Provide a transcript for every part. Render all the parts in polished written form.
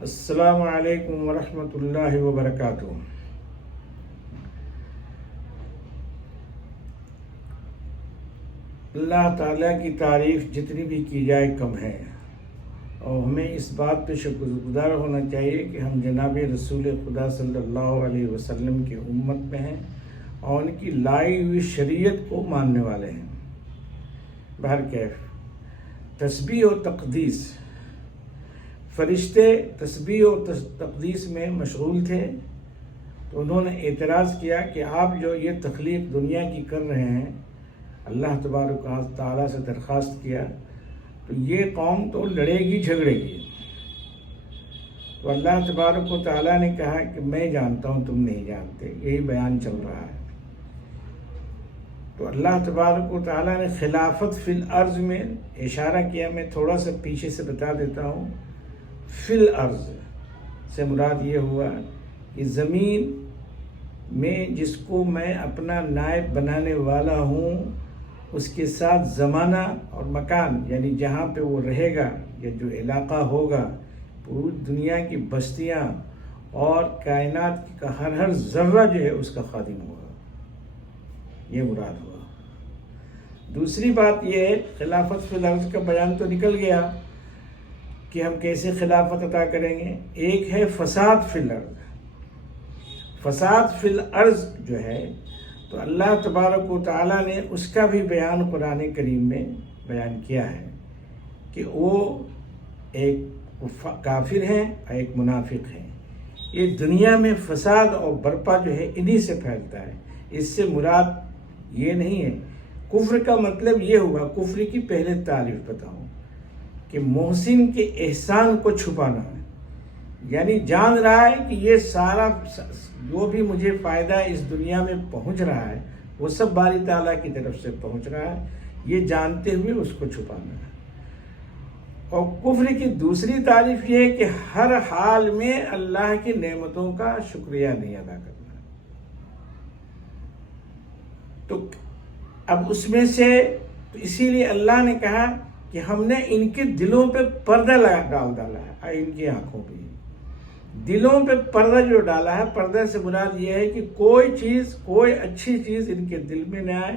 السلام علیکم ورحمۃ اللہ وبرکاتہ۔ اللہ تعالیٰ کی تعریف جتنی بھی کی جائے کم ہے، اور ہمیں اس بات پہ شکر گزار ہونا چاہیے کہ ہم جناب رسول خدا صلی اللہ علیہ وسلم کی امت میں ہیں اور ان کی لائی ہوئی شریعت کو ماننے والے ہیں۔ بہرکیف تسبیح و تقدیس، فرشتے تسبیح و تقدیس میں مشغول تھے، تو انہوں نے اعتراض کیا کہ آپ جو یہ تخلیق دنیا کی کر رہے ہیں، اللہ تبارک و تعالیٰ سے درخواست کیا تو یہ قوم تو لڑے گی جھگڑے گی۔ تو اللہ تبارک و تعالیٰ نے کہا کہ میں جانتا ہوں تم نہیں جانتے، یہی بیان چل رہا ہے۔ تو اللہ تبارک و تعالیٰ نے خلافت فی الارض میں اشارہ کیا، میں تھوڑا سا پیچھے سے بتا دیتا ہوں۔ فی الارض سے مراد یہ ہوا کہ زمین میں جس کو میں اپنا نائب بنانے والا ہوں، اس کے ساتھ زمانہ اور مکان، یعنی جہاں پہ وہ رہے گا یا جو علاقہ ہوگا، پوری دنیا کی بستیاں اور کائنات کا ہر ذرہ جو ہے اس کا خادم ہوگا، یہ مراد ہوا۔ دوسری بات یہ ہے، خلافت فی الارض کا بیان تو نکل گیا کہ ہم کیسے خلافت عطا کریں گے۔ ایک ہے فساد فی الارض۔ فساد فی الارض جو ہے تو اللہ تبارک و تعالیٰ نے اس کا بھی بیان قرآن کریم میں بیان کیا ہے کہ وہ ایک کافر ہیں اور ایک منافق ہیں۔ یہ دنیا میں فساد اور برپا جو ہے انہی سے پھیلتا ہے۔ اس سے مراد یہ نہیں ہے، کفر کا مطلب یہ ہوا، کفر کی پہلے تعریف بتاؤں کہ محسن کے احسان کو چھپانا ہے، یعنی جان رہا ہے کہ یہ سارا جو بھی مجھے فائدہ اس دنیا میں پہنچ رہا ہے وہ سب باری تعالیٰ کی طرف سے پہنچ رہا ہے، یہ جانتے ہوئے اس کو چھپانا ہے۔ اور کفر کی دوسری تعریف یہ ہے کہ ہر حال میں اللہ کی نعمتوں کا شکریہ نہیں ادا کرنا۔ تو اب اس میں سے تو اسی لیے اللہ نے کہا کہ ہم نے ان کے دلوں پہ پردہ ڈال ڈالا ہے، اور ان کی آنکھوں پہ دلوں پہ پردہ جو ڈالا ہے، پردہ سے مراد یہ ہے کہ کوئی اچھی چیز ان کے دل میں نہ آئے،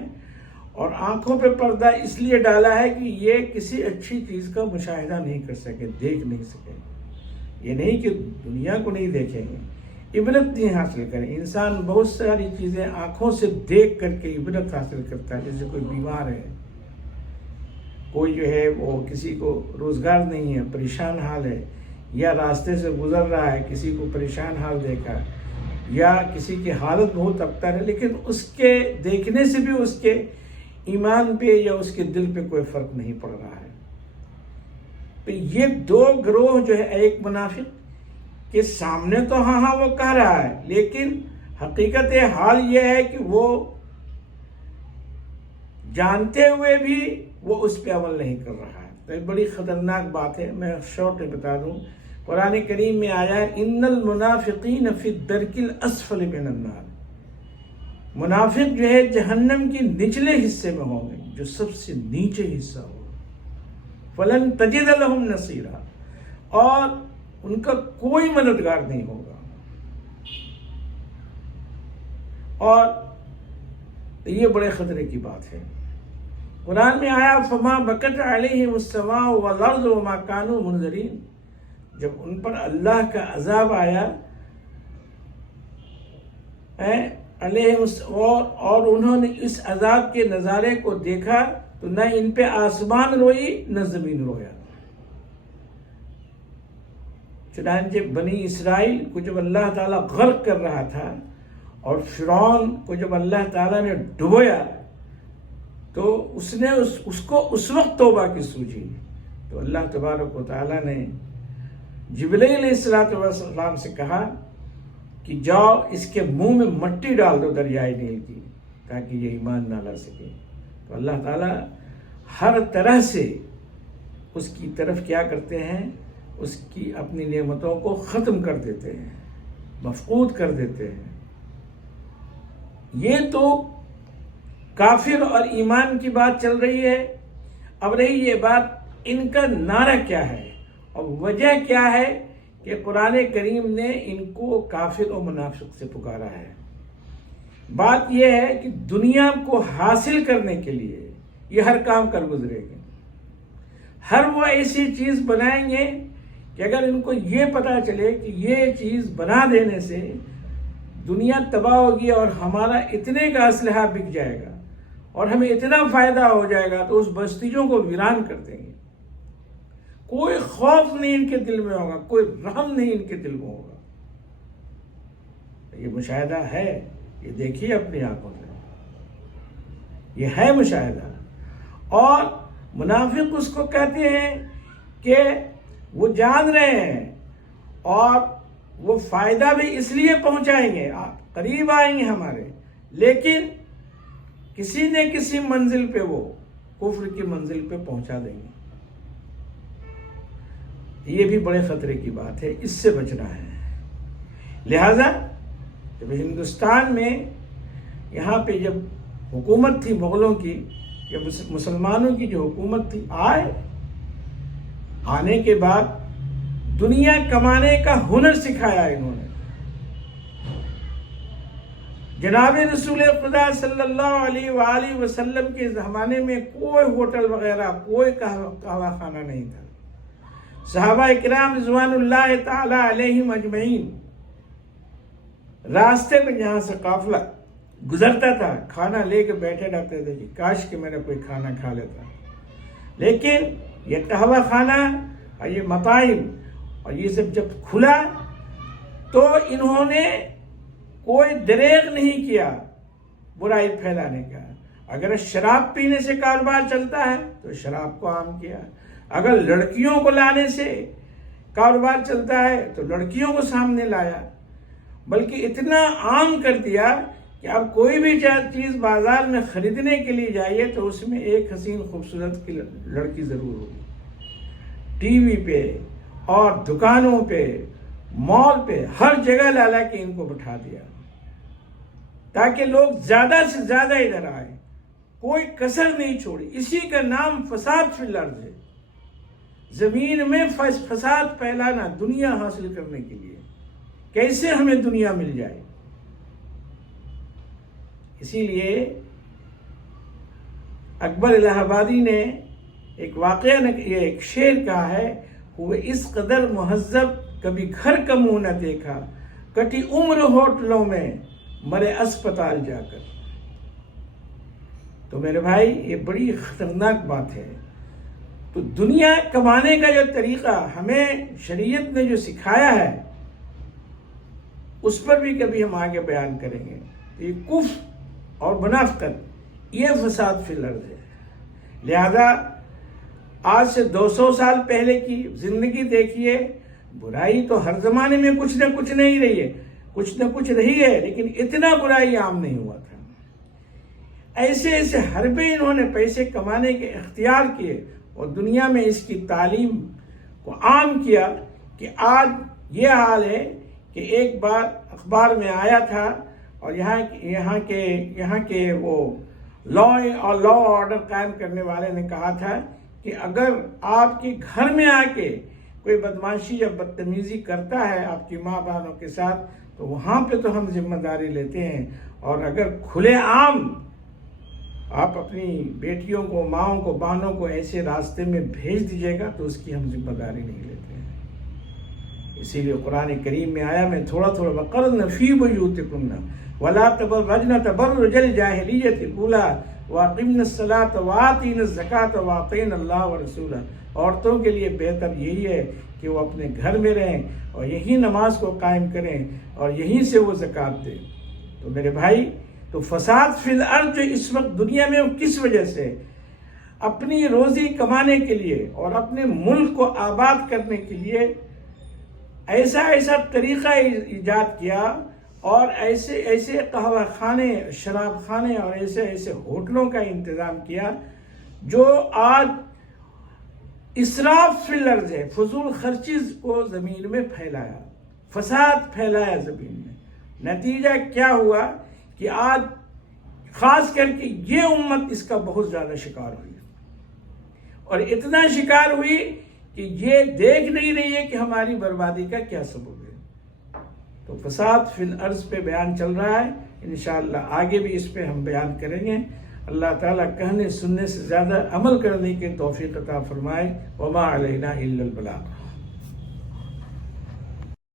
اور آنکھوں پہ پردہ اس لیے ڈالا ہے کہ یہ کسی اچھی چیز کا مشاہدہ نہیں کر سکے، دیکھ نہیں سکے۔ یہ نہیں کہ دنیا کو نہیں دیکھیں گے، عبرت نہیں حاصل کریں۔ انسان بہت ساری چیزیں آنکھوں سے دیکھ کر کے عبرت حاصل کرتا ہے، جیسے کوئی بیمار ہے، کوئی جو ہے وہ کسی کو روزگار نہیں ہے، پریشان حال ہے، یا راستے سے گزر رہا ہے، کسی کو پریشان حال دیکھا، یا کسی کی حالت بہت ابتر ہے، لیکن اس کے دیکھنے سے بھی اس کے ایمان پہ یا اس کے دل پہ کوئی فرق نہیں پڑ رہا ہے۔ تو یہ دو گروہ جو ہے، ایک منافق کے سامنے تو ہاں وہ کہہ رہا ہے، لیکن حقیقت حال یہ ہے کہ وہ جانتے ہوئے بھی وہ اس پہ عمل نہیں کر رہا ہے۔ تو ایک بڑی خطرناک بات ہے، میں شارٹ میں بتا دوں۔ قرآن کریم میں آیا ہے ان المنافقین فی الدرک الاسفل من النار، منافق جو ہے جہنم کی نچلے حصے میں ہوں گے، جو سب سے نیچے حصہ ہوگا۔ فلن تجد لہم نصیرا، اور ان کا کوئی مددگار نہیں ہوگا۔ اور یہ بڑے خطرے کی بات ہے۔ قرآن میں آیا فما بکت علیہم السماء والارض وما کانوا منذرین، جب ان پر اللہ کا عذاب آیا اور انہوں نے اس عذاب کے نظارے کو دیکھا تو نہ ان پہ آسمان روئی نہ زمین رویا۔ چنانچہ بنی اسرائیل کو جب اللہ تعالیٰ غرق کر رہا تھا اور فرعون کو جب اللہ تعالیٰ نے ڈبویا تو اس نے اس کو اس وقت توبہ کی سوجی، تو اللہ تبارک و تعالیٰ نے جبرائیل علیہ السلام سے کہا کہ جاؤ اس کے منہ میں مٹی ڈال دو دریائے نیل کی، تاکہ یہ ایمان نہ لا سکے۔ تو اللہ تعالیٰ ہر طرح سے اس کی طرف کیا کرتے ہیں، اس کی اپنی نعمتوں کو ختم کر دیتے ہیں، مفقود کر دیتے ہیں۔ یہ تو کافر اور ایمان کی بات چل رہی ہے۔ اب رہی یہ بات ان کا نعرہ کیا ہے اور وجہ کیا ہے کہ قرآن کریم نے ان کو کافر و منافق سے پکارا ہے۔ بات یہ ہے کہ دنیا کو حاصل کرنے کے لیے یہ ہر کام کر گزرے گے، ہر وہ ایسی چیز بنائیں گے کہ اگر ان کو یہ پتا چلے کہ یہ چیز بنا دینے سے دنیا تباہ ہوگی اور ہمارا اتنے کا اسلحہ بک جائے گا اور ہمیں اتنا فائدہ ہو جائے گا، تو اس بستیوں کو ویران کر دیں گے۔ کوئی خوف نہیں ان کے دل میں ہوگا، کوئی رحم نہیں ان کے دل میں ہوگا۔ یہ مشاہدہ ہے، یہ دیکھیے اپنی آنکھوں سے، یہ ہے مشاہدہ۔ اور منافق اس کو کہتے ہیں کہ وہ جان رہے ہیں اور وہ فائدہ بھی اس لیے پہنچائیں گے، آپ قریب آئیں گے ہمارے، لیکن کسی نہ کسی منزل پہ وہ کفر کی منزل پہ پہنچا دیں گے۔ یہ بھی بڑے خطرے کی بات ہے، اس سے بچنا ہے۔ لہذا جب ہندوستان میں یہاں پہ جب حکومت تھی مغلوں کی، یا مسلمانوں کی جو حکومت تھی، آنے کے بعد دنیا کمانے کا ہنر سکھایا انہوں نے۔ جناب رسول خدا صلی اللہ علیہ وآلہ وسلم کے زمانے میں کوئی ہوٹل وغیرہ، کوئی قہوہ خانہ نہیں تھا۔ صحابہ اکرام رضوان اللہ تعالی علیہم اجمعین راستے میں جہاں سے قافلہ گزرتا تھا، کھانا لے کے بیٹھے رہتے تھے کہ کاش کہ میرا کوئی کھانا کھا لیتا۔ لیکن یہ قہوہ خانہ اور یہ مطاعم اور یہ سب جب کھلا تو انہوں نے کوئی دریغ نہیں کیا برائی پھیلانے کا۔ اگر شراب پینے سے کاروبار چلتا ہے تو شراب کو عام کیا، اگر لڑکیوں کو لانے سے کاروبار چلتا ہے تو لڑکیوں کو سامنے لایا، بلکہ اتنا عام کر دیا کہ اب کوئی بھی چیز بازار میں خریدنے کے لیے جائیے تو اس میں ایک حسین خوبصورت کی لڑکی ضرور ہوگی۔ ٹی وی پہ اور دکانوں پہ، مال پہ، ہر جگہ لا کے ان کو بٹھا دیا تاکہ لوگ زیادہ سے زیادہ ادھر آئے، کوئی کسر نہیں چھوڑی۔ اسی کا نام فساد فی الارض ہے، زمین میں فساد پھیلانا دنیا حاصل کرنے کے لیے۔ کیسے ہمیں دنیا مل جائے؟ اسی لیے اکبر الہ آبادی نے ایک واقعہ ایک شعر کہا ہے، وہ اس قدر مہذب کبھی گھر کا منہ نہ دیکھا، کٹی عمر ہوٹلوں میں مرے اسپتال جا کر۔ تو میرے بھائی یہ بڑی خطرناک بات ہے۔ تو دنیا کمانے کا جو طریقہ ہمیں شریعت نے جو سکھایا ہے اس پر بھی کبھی ہم آگے بیان کریں گے۔ یہ کفر اور منافقت، یہ فساد فی الارض ہے۔ لہذا آج سے 200 سال پہلے کی زندگی دیکھیے، برائی تو ہر زمانے میں کچھ نہ کچھ نہیں رہی ہے، کچھ نہ کچھ رہی ہے، لیکن اتنا برائی عام نہیں ہوا تھا۔ ایسے ایسے حربے انہوں نے پیسے کمانے کے اختیار کیے اور دنیا میں اس کی تعلیم کو عام کیا کہ آج یہ حال ہے کہ ایک بار اخبار میں آیا تھا اور یہاں کے وہ لا آرڈر قائم کرنے والے نے کہا تھا کہ اگر آپ کے گھر میں آ کے کوئی بدماشی یا بدتمیزی کرتا ہے آپ کی ماں بہنوں کے ساتھ تو وہاں پہ تو ہم ذمہ داری لیتے ہیں، اور اگر کھلے عام آپ اپنی بیٹیوں کو، ماؤں کو، بہنوں کو ایسے راستے میں بھیج دیجیے گا تو اس کی ہم ذمہ داری نہیں لیتے ہیں۔ اسی لیے قرآن کریم میں آیا، میں تھوڑا وَقَرْنَ فِي بُيُوتِكُنَّ وَلَا تَبَرَّجْنَ تَبَرُّجَ الْجَاهِلِيَّةِ الْأُولَىٰ وَأَقِمْنَ الصَّلَاةَ وَآتِينَ الزَّكَاةَ وَأَطِيعْنَ اللَّهَ وَرَسُولَهُ۔ عورتوں کے لیے بہتر یہی ہے کہ وہ اپنے گھر میں رہیں اور یہی نماز کو قائم کریں اور یہیں سے وہ زکوٰۃ دیں۔ تو میرے بھائی، تو فساد فی الارض جو اس وقت دنیا میں کس وجہ سے؟ اپنی روزی کمانے کے لیے اور اپنے ملک کو آباد کرنے کے لیے ایسا طریقہ ایجاد کیا اور ایسے قہوہ خانے، شراب خانے اور ایسے ہوٹلوں کا انتظام کیا جو آج اسراف فی الارض ہے، فضول خرچی کو زمین میں پھیلایا، فساد پھیلایا زمین میں۔ نتیجہ کیا ہوا کہ آج خاص کر کے یہ امت اس کا بہت زیادہ شکار ہوئی، اور اتنا شکار ہوئی کہ یہ دیکھ نہیں رہی ہے کہ ہماری بربادی کا کیا سبب ہے۔ تو فساد فی الارض پہ بیان چل رہا ہے، انشاءاللہ آگے بھی اس پہ ہم بیان کریں گے۔ اللہ تعالیٰ کہنے سننے سے زیادہ عمل کرنے کی توفیق عطا فرمائے۔ وما علینا الا البلاغ۔